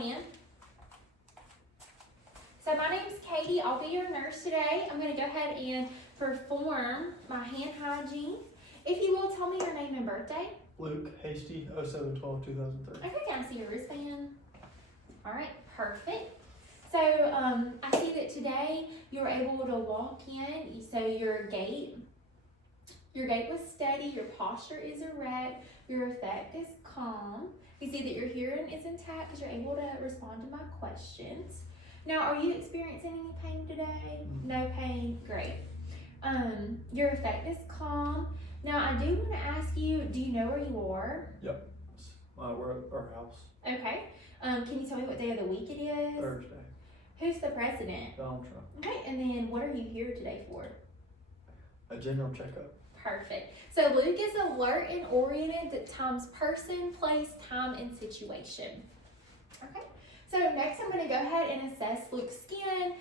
on in. So my name's Katie. I'll be your nurse today. I'm going to go ahead and perform my hand hygiene. If you will, tell me your name and birthday. Luke Hasty, 07/12/2003. Okay, can I see your wristband? All right, perfect. So I see that today you were able to walk in. So your gait was steady. Your posture is erect. Your effect is calm. You see that your hearing is intact because you're able to respond to my questions. Now, are you experiencing any pain today? No pain? Great. Your effect is calm. Now, I do want to ask you, do you know where you are? Yep. We're at our house. Okay. Can you tell me what day of the week it is? Thursday. Who's the president? Donald Trump. Okay, and then what are you here today for? A general checkup. Perfect. So Luke is alert and oriented at times person, place, time, and situation. Okay. So next I'm going to go ahead and assess Luke's skin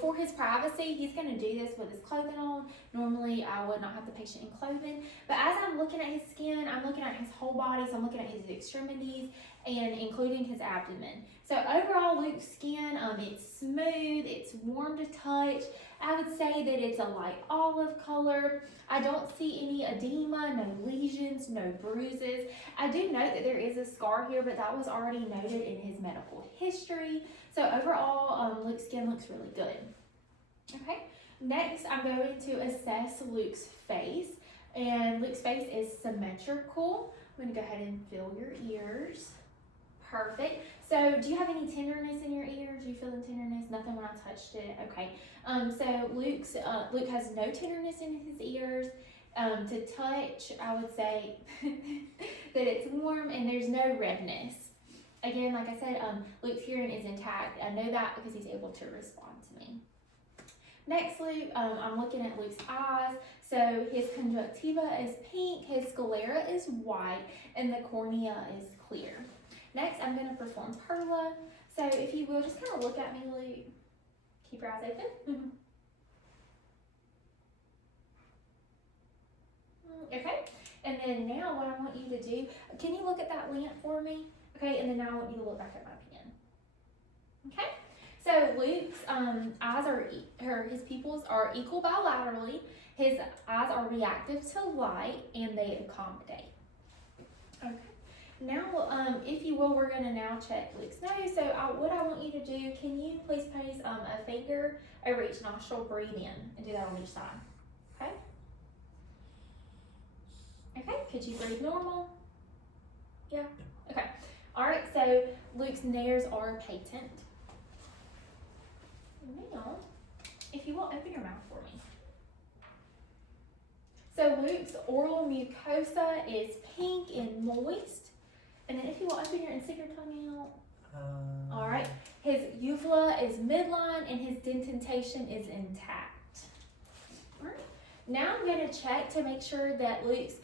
for his privacy, he's going to do this with his clothing on. Normally I would not have the patient in clothing, but as I'm looking at his skin, I'm looking at his whole body, so I'm looking at his extremities and including his abdomen. So overall Luke's skin, it's smooth, it's warm to touch. I would say that it's a light olive color. I don't see any edema, no lesions, no bruises. I do note that there is a scar here, but that was already noted in his medical history. So overall, Luke's skin looks really good. Okay, next I'm going to assess Luke's face. And Luke's face is symmetrical. I'm going to go ahead and feel your ears. Perfect. So do you have any tenderness in your ears? Are you feeling tenderness? Nothing when I touched it? Okay. So Luke has no tenderness in his ears. To touch, I would say that it's warm and there's no redness. Again, like I said, Luke's hearing is intact. I know that because he's able to respond to me. Next, Luke, I'm looking at Luke's eyes. So his conjunctiva is pink, his sclera is white, and the cornea is clear. Next, I'm going to perform Perla. So if you will, just kind of look at me, Luke. Keep your eyes open. Okay, and then now what I want you to do, can you look at that lamp for me? Okay, and then now I want you to look back at my pen. Okay, so Luke's his pupils are equal bilaterally. His eyes are reactive to light and they accommodate. Okay. Now, if you will, we're going to now check Luke's nose. So what I want you to do, can you please place a finger over each nostril, breathe in, and do that on each side. Okay? Okay, could you breathe normal? Yeah? Okay. All right, so Luke's nares are patent. Now, if you will, open your mouth for me. So Luke's oral mucosa is pink and moist. And then if you will open your and stick your tongue out. All right. His uvula is midline and his dentation is intact. All right. Now I'm going to check to make sure that Luke's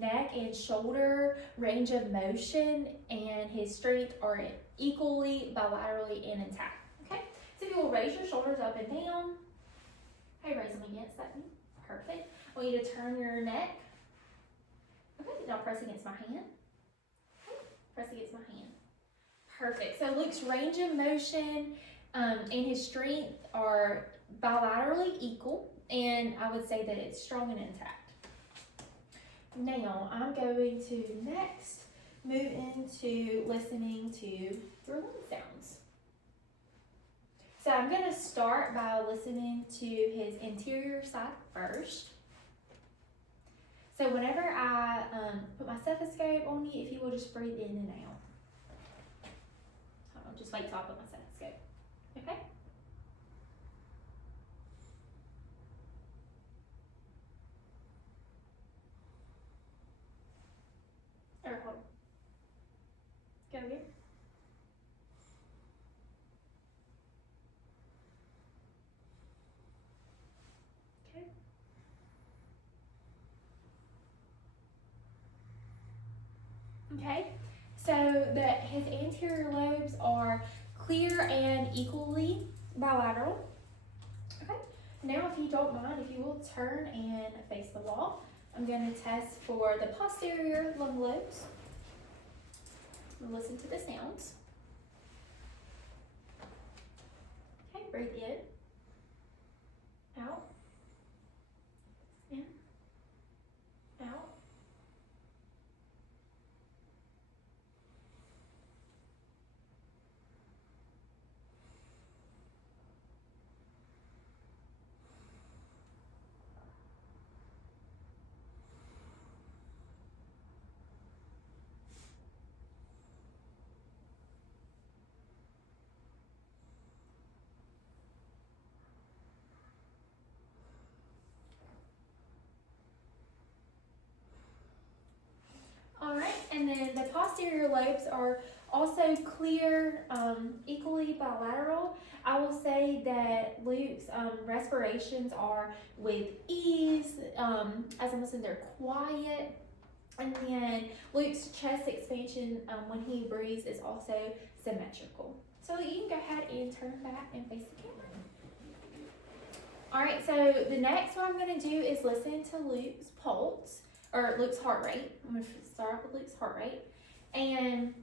neck and shoulder range of motion and his strength are equally, bilaterally, and intact. Okay. So if you will raise your shoulders up and down. Okay, raise them against that knee. Perfect. I want you to turn your neck. Okay, now press against my hand. Press against my hand. Perfect. So Luke's range of motion and his strength are bilaterally equal, and I would say that it's strong and intact. Now I'm going to next move into listening to your lung sounds. So I'm going to start by listening to his interior side first. So whenever I put my stethoscope on you, if you will just breathe in and out. Hold on, just wait till I put my stethoscope. Okay? Or hold on. Go here. Okay. Okay, so his anterior lobes are clear and equally bilateral. Okay, now if you don't mind, if you will turn and face the wall, I'm going to test for the posterior lung lobes. Listen to the sounds. Okay, breathe in, out, in, out. Alright, and then the posterior lobes are also clear, equally bilateral. I will say that Luke's respirations are with ease. As I mentioned, they're quiet. And then Luke's chest expansion when he breathes is also symmetrical. So you can go ahead and turn back and face the camera. Alright, so the next one I'm going to do is listen to Luke's pulse, or Luke's heart rate. I'm going to start off with Luke's heart rate. And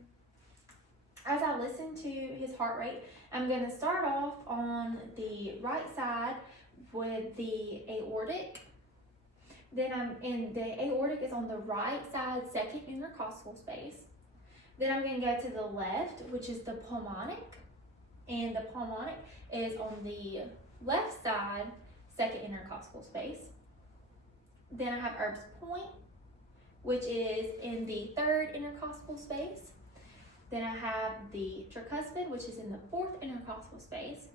as I listen to his heart rate, I'm going to start off on the right side with the aortic. Then the aortic is on the right side, second intercostal space. Then I'm going to go to the left, which is the pulmonic. And the pulmonic is on the left side, second intercostal space. Then I have Erb's point, which is in the third intercostal space. Then I have the tricuspid, which is in the fourth intercostal space.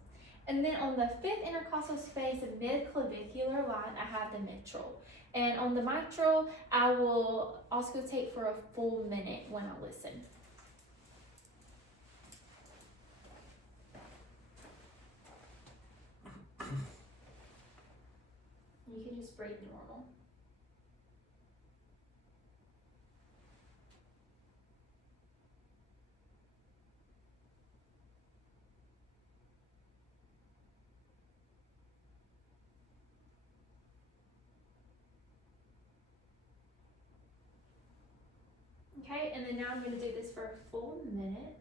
And then on the fifth intercostal space, mid-clavicular line, I have the mitral. And on the mitral, I will auscultate for a full minute when I listen. You can just breathe normal. Okay, and then now I'm going to do this for a full minute.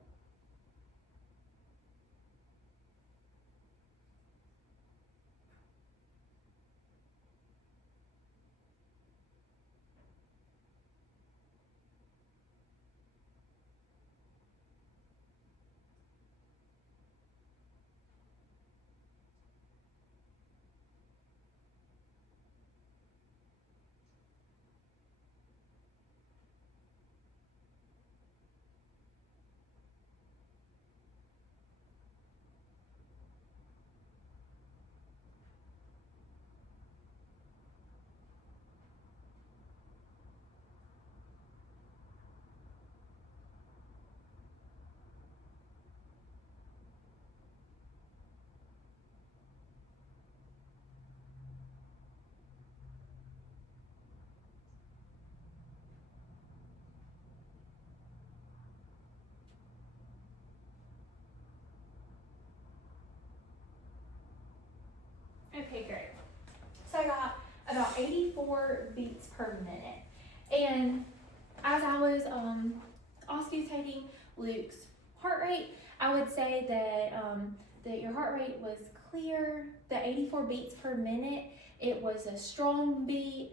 Okay, great. So I got about 84 beats per minute. And as I was auscultating Luke's heart rate, I would say that your heart rate was clear. The 84 beats per minute, it was a strong beat.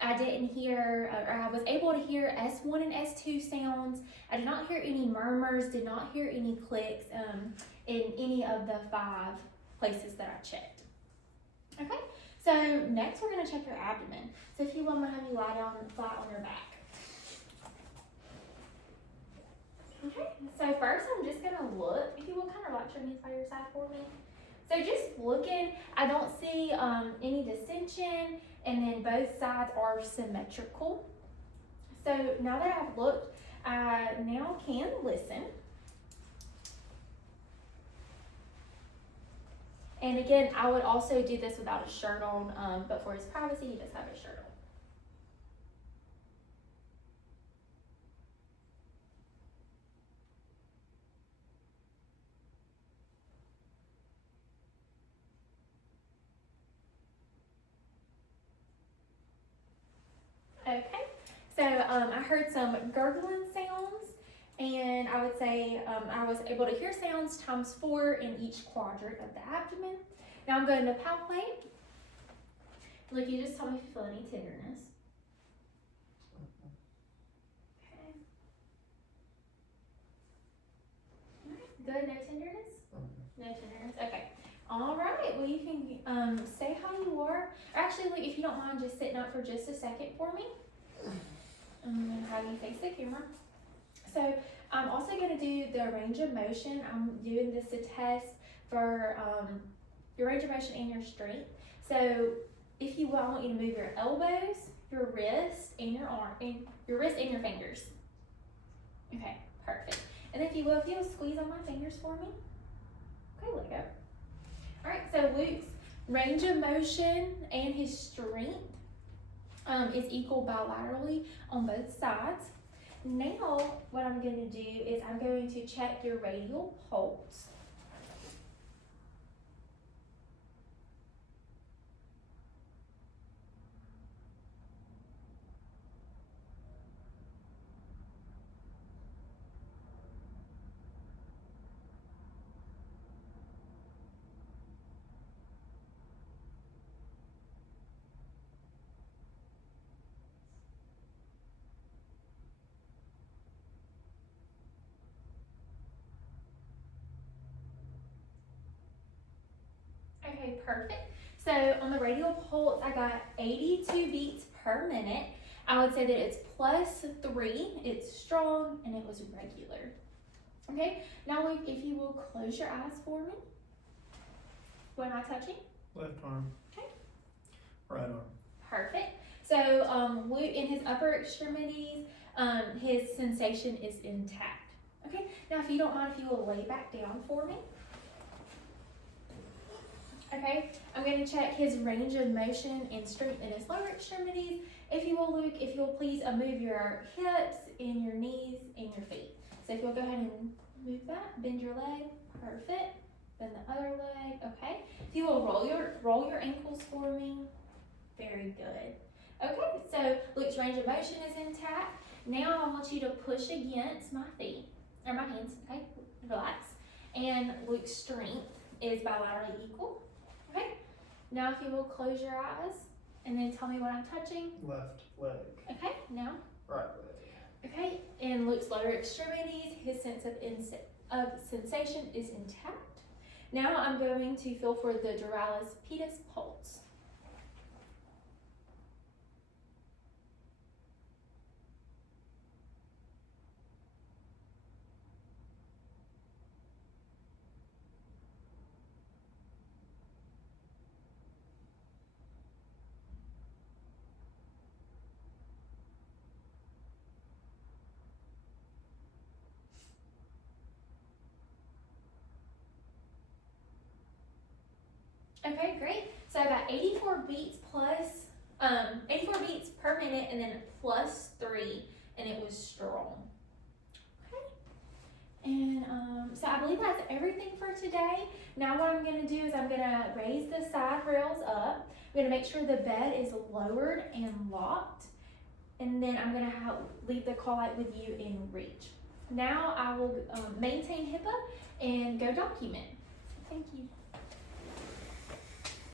I didn't hear, or I was able to hear S1 and S2 sounds. I did not hear any murmurs, did not hear any clicks in any of the 5 places that I checked. Okay, so next we're going to check your abdomen. So if you want, I'm going to have you lie down flat on your back. Okay, so first I'm just going to look. If you will, kind of relax your knees by your side for me. So just looking, I don't see any distension, and then both sides are symmetrical. So now that I've looked, I now can listen. And again, I would also do this without a shirt on, but for his privacy, he does have a shirt on. Okay, so I heard some gurgling sounds, And I would say I was able to hear sounds times 4 in each quadrant of the abdomen. Now I'm going to palpate. Look, you just tell me if you feel any tenderness. Okay. Good, no tenderness? No tenderness, okay. All right, well you can stay how you are. Or actually, look, if you don't mind just sitting up for just a second for me. And how you face the camera. So I'm also going to do the range of motion. I'm doing this to test for your range of motion and your strength. So if you will, I want you to move your elbows, your wrist, and your arm, and your wrist and your fingers. Okay, perfect. And if you will squeeze on my fingers for me. Okay, let go. All right, so Luke's range of motion and his strength is equal bilaterally on both sides. Now, what I'm going to do is I'm going to check your radial pulse. Okay, perfect. So on the radial pulse, I got 82 beats per minute. I would say that it's +3, it's strong, and it was regular. Okay, now Luke, if you will close your eyes for me. What am I touching? Left arm. Okay. Right arm. Perfect. So Luke, in his upper extremities, his sensation is intact. Okay, now if you don't mind, if you will lay back down for me. Okay, I'm going to check his range of motion and strength in his lower extremities. If you will, Luke, if you'll please move your hips and your knees and your feet. So if you'll go ahead and move that, bend your leg, perfect. Then the other leg, okay. If you will roll your ankles for me, very good. Okay, so Luke's range of motion is intact. Now I want you to push against my feet, or my hands, okay, relax. And Luke's strength is bilaterally equal. Okay, now if you will close your eyes and then tell me what I'm touching. Left leg. Okay, now. Right leg. Okay, in Luke's lower extremities, his sense of sensation is intact. Now I'm going to feel for the duralis pedis pulse. Okay, great. So I got 84 beats per minute, and then +3, and it was strong. Okay. And so I believe that's everything for today. Now what I'm going to do is I'm going to raise the side rails up. I'm going to make sure the bed is lowered and locked, and then I'm going to leave the call light with you in reach. Now I will maintain HIPAA and go document. Thank you.